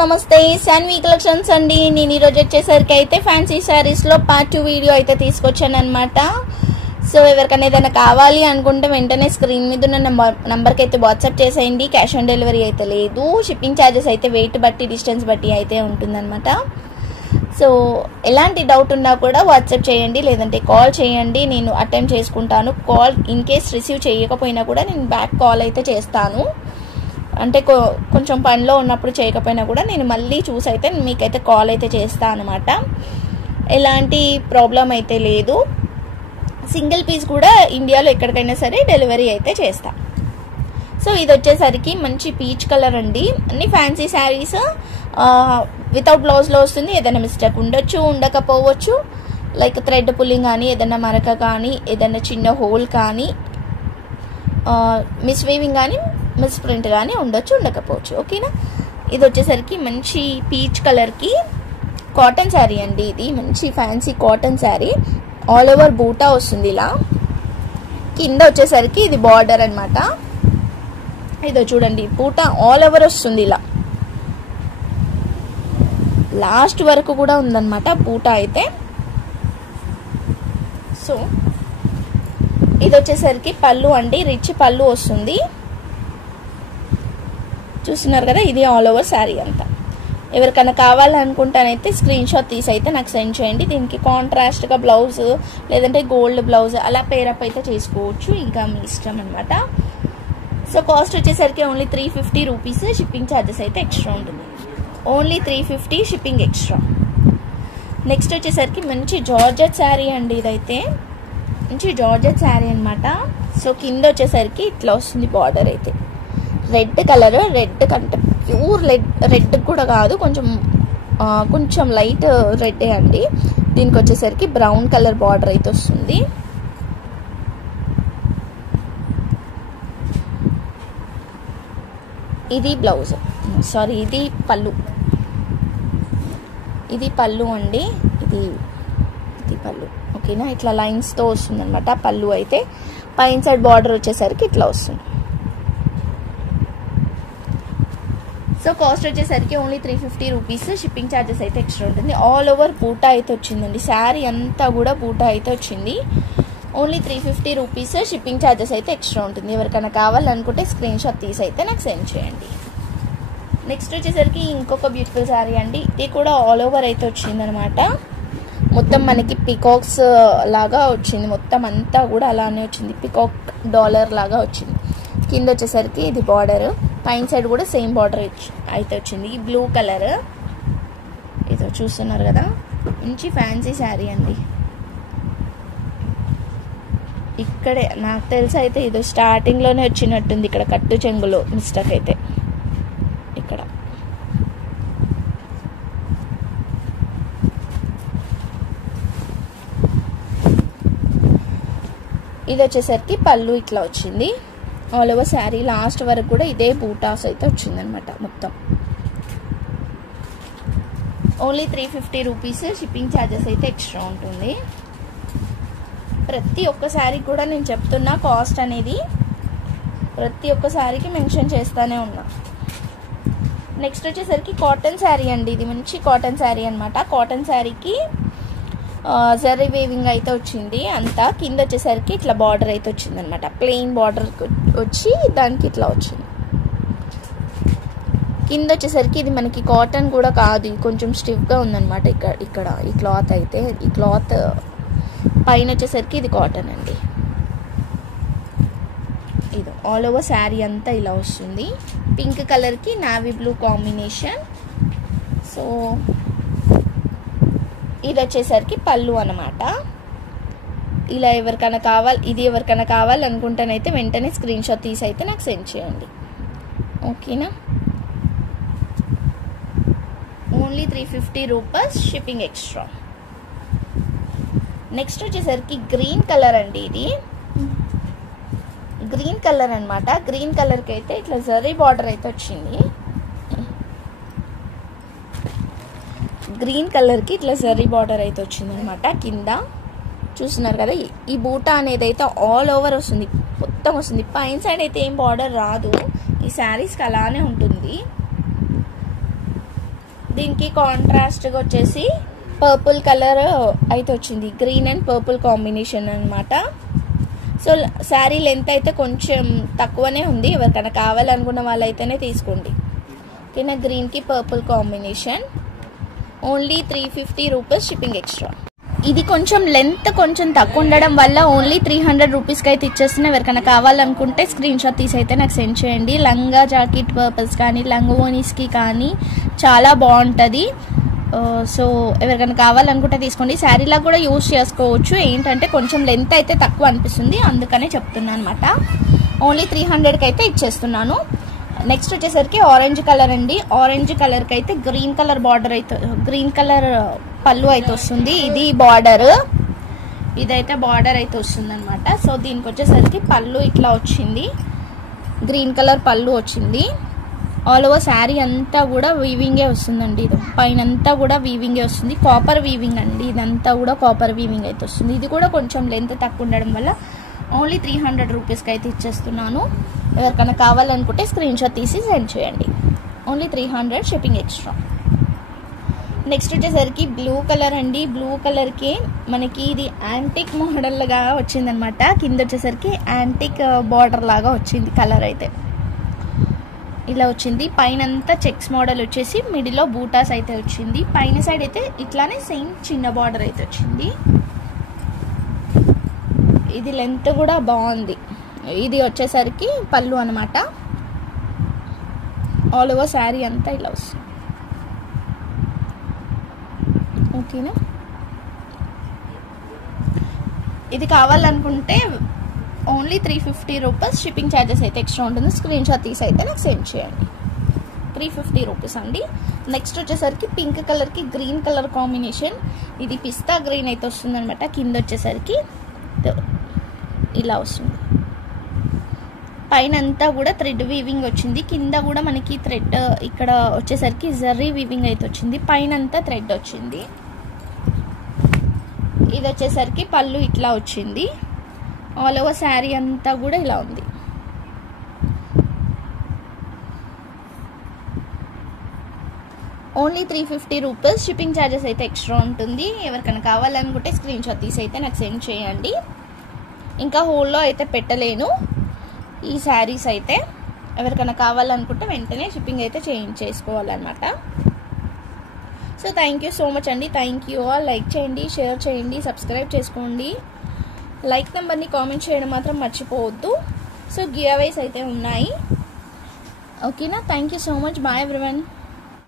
నమస్తే శాన్వి కలెక్షన్స్ అండి. నేను ఈ రోజు వచ్చేసరికి అయితే ఫ్యాన్సీ శారీస్ లో పార్ట్ 2 వీడియో అయితే తీసుకొచ్చాను అన్నమాట. సో ఎవరికైనా ఏదైనా కావాలి అనుకుంటే వెంటనే స్క్రీన్ మీద ఉన్న నంబర్కి అయితే వాట్సాప్ చేసేయండి. క్యాష్ ఆన్ డెలివరీ అయితే లేదు. షిప్పింగ్ ఛార్జెస్ అయితే వెయిట్ బట్టి డిస్టెన్స్ బట్టి అయితే ఉంటుందన్నమాట. సో ఎలాంటి డౌట్ ఉన్నా కూడా వాట్సాప్ చేయండి, లేదంటే కాల్ చేయండి, నేను అటెంప్ట్ చేసుకుంటాను. కాల్ ఇన్ కేస్ రిసీవ్ చేయకపోయినా కూడా నేను బ్యాక్ కాల్ అయితే చేస్తాను. అంటే కొంచెం పనిలో ఉన్నప్పుడు చేయకపోయినా కూడా నేను మళ్ళీ చూసి అయితే మీకైతే కాల్ అయితే చేస్తాను అనమాట. ఎలాంటి ప్రాబ్లం అయితే లేదు. సింగిల్ పీస్ కూడా ఇండియాలో ఎక్కడికైనా సరే డెలివరీ అయితే చేస్తా. సో ఇది వచ్చేసరికి మంచి పీచ్ కలర్ అండి. అన్ని ఫ్యాన్సీ శారీస్ వితౌట్ బ్లౌజ్లో వస్తుంది. ఏదైనా మిస్టేక్ ఉండొచ్చు, ఉండకపోవచ్చు. లైక్ థ్రెడ్ పుల్లింగ్ కానీ, ఏదైనా మరక కానీ, ఏదైనా చిన్న హోల్ కానీ, మిస్ వీవింగ్ కానీ, మిస్ ప్రింట్ కానీ ఉండొచ్చు, ఉండకపోవచ్చు. ఓకేనా. ఇది వచ్చేసరికి మంచి పీచ్ కలర్కి కాటన్ శారీ అండి. ఇది మంచి fancy cotton sari. All over బూటా వస్తుంది. ఇలా కింద వచ్చేసరికి ఇది బార్డర్ అనమాట. ఇదో చూడండి, బూటా ఆల్ ఓవర్ వస్తుంది. ఇలా లాస్ట్ వరకు కూడా ఉందన్నమాట బూటా అయితే. సో ఇది వచ్చేసరికి పళ్ళు అండి. రిచ్ పళ్ళు వస్తుంది. చూస్తున్నారు కదా, ఇది ఆల్ ఓవర్ శారీ అంతా. ఎవరికైనా కావాలనుకుంటానైతే స్క్రీన్ షాట్ తీసి అయితే నాకు సెండ్ చేయండి. దీనికి కాంట్రాస్ట్గా బ్లౌజ్ లేదంటే గోల్డ్ బ్లౌజ్ అలా పేరప్ అయితే చేసుకోవచ్చు, ఇంకా మీ ఇష్టం అనమాట. సో కాస్ట్ వచ్చేసరికి ఓన్లీ 350 రూపీస్. షిప్పింగ్ ఛార్జెస్ అయితే ఎక్స్ట్రా ఉంటుంది. Only 350 shipping extra. నెక్స్ట్ వచ్చేసరికి మంచి జార్జెట్ శారీ అండి. ఇదైతే మంచి జార్జెట్ శారీ అనమాట. సో కింద వచ్చేసరికి ఇట్లా వస్తుంది బార్డర్ అయితే. రెడ్ కలర్, రెడ్ కంటే ప్యూర్ రెడ్ కూడా కాదు, కొంచెం లైట్ రెడ్డే అండి. దీనికి వచ్చేసరికి బ్రౌన్ కలర్ బార్డర్ అయితే వస్తుంది. ఇది బ్లౌజ్, సారీ ఇది పళ్ళు. ఇది పళ్ళు అండి. ఇది పళ్ళు. ఓకేనా. ఇట్లా లైన్స్తో వస్తుంది అనమాట పళ్ళు అయితే. పైన సైడ్ బార్డర్ వచ్చేసరికి ఇట్లా వస్తుంది. సో కాస్ట్ వచ్చేసరికి ఓన్లీ 350 రూపీస్. షిప్పింగ్ ఛార్జెస్ అయితే ఎక్స్ట్రా ఉంటుంది. ఆల్ ఓవర్ బూటా అయితే వచ్చిందండి. శారీ అంతా కూడా బూటా అయితే వచ్చింది. Only 350 rupees. షిప్పింగ్ ఛార్జెస్ అయితే ఎక్స్ట్రా ఉంటుంది. ఎవరికైనా కావాలనుకుంటే స్క్రీన్ షాట్ తీసి అయితే నాకు సెండ్ చేయండి. నెక్స్ట్ వచ్చేసరికి ఇంకొక బ్యూటిఫుల్ శారీ అండి. ఇది కూడా ఆల్ ఓవర్ అయితే వచ్చింది అనమాట. మొత్తం మనకి పికాక్స్ లాగా వచ్చింది. మొత్తం అంతా కూడా అలానే వచ్చింది. పికాక్ డాలర్ లాగా వచ్చింది. కింద వచ్చేసరికి ఇది బార్డర్, పైన సైడ్ కూడా సేమ్ బార్డర్ అయితే వచ్చింది. Blue colour. ఇదో చూస్తున్నారు కదా, మంచి ఫ్యాన్సీ శారీ అండి. ఇక్కడే నాకు తెలిసి అయితే ఇది స్టార్టింగ్లోనే వచ్చినట్టుంది. ఇక్కడ కట్టు చెంగులో మిస్టేక్ అయితే ఇక్కడ. ఇది వచ్చేసరికి పళ్ళు ఇట్లా వచ్చింది. ఆల్ ఓవర్ శారీ లాస్ట్ వరకు కూడా ఇదే బూటాస్ అయితే వచ్చింది అనమాట మొత్తం. Only 350 rupees. షిప్పింగ్ ఛార్జెస్ అయితే ఎక్స్ట్రా ఉంటుంది. ప్రతి ఒక్క శారీ కూడా నేను చెప్తున్నా కాస్ట్ అనేది ప్రతి ఒక్క శారీకి మెన్షన్ చేస్తానే ఉన్నా. నెక్స్ట్ వచ్చేసరికి కాటన్ శారీ అండి. ఇది మంచి కాటన్ శారీ అనమాట. కాటన్ శారీకి జరీ వేవింగ్ అయితే వచ్చింది అంతా. కింద వచ్చేసరికి ఇట్లా బార్డర్ అయితే వచ్చింది అనమాట. ప్లెయిన్ బార్డర్ వచ్చి దానికి ఇట్లా వచ్చింది. కింద వచ్చేసరికి ఇది మనకి కాటన్ కూడా కాదు, కొంచెం స్టిఫ్గా ఉందన్నమాట. ఇక్కడ ఈ క్లాత్ అయితే, ఈ క్లాత్ పైన వచ్చేసరికి ఇది కాటన్ అండి. ఇది ఆల్ ఓవర్ శారీ అంతా ఇలా వస్తుంది. పింక్ కలర్కి నావీ బ్లూ కాంబినేషన్. సో ఇది వచ్చేసరికి పళ్ళు అనమాట. ఇలా ఎవరికైనా కావాలనుకుంటేనైతే వెంటనే స్క్రీన్ షాట్ తీసి అయితే నాకు సెండ్ చేయండి. ఓకేనా. Only 350 rupees. Shipping extra. Next వచ్చేసరికి గ్రీన్ కలర్ అండి. ఇది గ్రీన్ కలర్ అనమాట. గ్రీన్ కలర్కి అయితే ఇట్లా జరీ బార్డర్ అయితే వచ్చింది. గ్రీన్ కలర్కి ఇట్లా జరీ బార్డర్ అయితే వచ్చింది అనమాట. కింద చూస్తున్నారు కదా, ఈ బూటా అనేది అయితే ఆల్ ఓవర్ వస్తుంది, మొత్తం వస్తుంది. పైన సైడ్ అయితే ఏం బార్డర్ రాదు. ఈ శారీస్కి అలానే ఉంటుంది. దీనికి కాంట్రాస్ట్గా వచ్చేసి పర్పుల్ కలర్ అయితే వచ్చింది, గ్రీన్ అండ్ పర్పుల్ కాంబినేషన్ అనమాట. సో శారీ లెంత్ అయితే కొంచెం తక్కువనే ఉంది, ఎవరికైనా కావాలనుకున్న వాళ్ళైతేనే తీసుకోండి. ఓకేనా, గ్రీన్కి purple combination. Only 350 rupees shipping extra. ఇది కొంచెం లెంత్ కొంచెం తక్కువ ఉండడం వల్ల ఓన్లీ 300 రూపీస్కి అయితే ఇచ్చేస్తున్నా. ఎవరికైనా కావాలనుకుంటే స్క్రీన్ షాట్ తీసి అయితే నాకు సెండ్ చేయండి. లంగా జాకెట్ పర్పస్ కానీ లంగోనీస్కి కానీ చాలా బాగుంటుంది. సో ఎవరికైనా కావాలనుకుంటే తీసుకోండి. శారీలా కూడా యూజ్ చేసుకోవచ్చు. ఏంటంటే కొంచెం లెంత్ అయితే తక్కువ అనిపిస్తుంది, అందుకనే చెప్తున్నాను అనమాట. ఓన్లీ 300కి అయితే ఇచ్చేస్తున్నాను. నెక్స్ట్ వచ్చేసరికి ఆరెంజ్ కలర్ అండి. ఆరెంజ్ కలర్కి అయితే గ్రీన్ కలర్ బార్డర్ అయితే, గ్రీన్ కలర్ పళ్ళు అయితే వస్తుంది. ఇది బార్డర్, ఇదైతే బార్డర్ అయితే వస్తుంది అనమాట. సో దీనికి వచ్చేసరికి పళ్ళు ఇట్లా వచ్చింది, గ్రీన్ కలర్ పళ్ళు వచ్చింది. ఆల్ ఓవర్ శారీ అంతా కూడా వీవింగే వస్తుందండి. ఇది పైన అంతా కూడా వీవింగే వస్తుంది, కాపర్ వీవింగ్ అండి. ఇదంతా కూడా కాపర్ వీవింగ్ అయితే వస్తుంది. ఇది కూడా కొంచెం లెంత్ తక్కువ ఉండడం వల్ల ఓన్లీ 300 రూపీస్కి అయితే ఇచ్చేస్తున్నాను. ఎవరికైనా కావాలనుకుంటే స్క్రీన్ షాట్ తీసి సెండ్ చేయండి. Only 300 shipping extra. నెక్స్ట్ వచ్చేసరికి బ్లూ కలర్ అండి. బ్లూ కలర్కి మనకి ఇది యాంటిక్ మోడల్గా వచ్చిందనమాట. కింద వచ్చేసరికి యాంటిక్ బార్డర్ లాగా వచ్చింది కలర్ అయితే ఇలా వచ్చింది. పైన అంతా చెక్స్ మోడల్ వచ్చేసి మిడిల్లో బూటాస్ అయితే వచ్చింది. పైన సైడ్ అయితే ఇట్లానే సేమ్ చిన్న బార్డర్ అయితే వచ్చింది. ఇది లెంత్ కూడా బాగుంది. ఇది వచ్చేసరికి పళ్ళు అనమాట. ఆల్ ఓవర్ శారీ అంతా ఇలా వస్తుంది. ఓకేనా, ఇది కావాలనుకుంటే ఓన్లీ 350 రూపీస్ షిప్పింగ్ ఛార్జెస్ అయితే ఎక్స్ట్రా ఉంటుంది. స్క్రీన్ షాట్ తీసి అయితే నాకు సెండ్ చేయండి. 350 రూపీస్ అండి. నెక్స్ట్ వచ్చేసరికి పింక్ కలర్కి గ్రీన్ కలర్ కాంబినేషన్. ఇది పిస్తా గ్రీన్ అయితే వస్తుంది అనమాట. కింద వచ్చేసరికి ఇలా వస్తుంది. పైన అంతా కూడా థ్రెడ్ వీవింగ్ వచ్చింది. కింద కూడా మనకి థ్రెడ్ ఇక్కడ వచ్చేసరికి జర్రీ వీవింగ్ అయితే వచ్చింది. పైన అంతా థ్రెడ్ వచ్చింది. ఇది వచ్చేసరికి పళ్ళు ఇట్లా వచ్చింది. ఆల్ ఓవర్ శారీ అంతా కూడా ఇలా ఉంది. ఓన్లీ 350 రూపీస్ షిప్పింగ్ ఛార్జెస్ అయితే ఎక్స్ట్రా ఉంటుంది. ఎవరికైనా కావాలనుకుంటే స్క్రీన్ షాట్ తీసి అయితే నాకు సెండ్ చేయండి. ఇంకా హోల్లో అయితే పెట్టలేను ఈ శారీస్ అయితే. ఎవరికైనా కావాలనుకుంటే వెంటనే షిప్పింగ్ అయితే చేసుకోవాలన్నమాట. So thank you so much అండి. Thank you all. లైక్ చేయండి, షేర్ చేయండి, సబ్స్క్రైబ్ చేసుకోండి. లైక్ నెంబర్ని కామెంట్ చేయడం మాత్రం మర్చిపోవద్దు. సో గివ్ అవేస్ అయితే ఉన్నాయి. ఓకేనా, thank you so much. Bye everyone.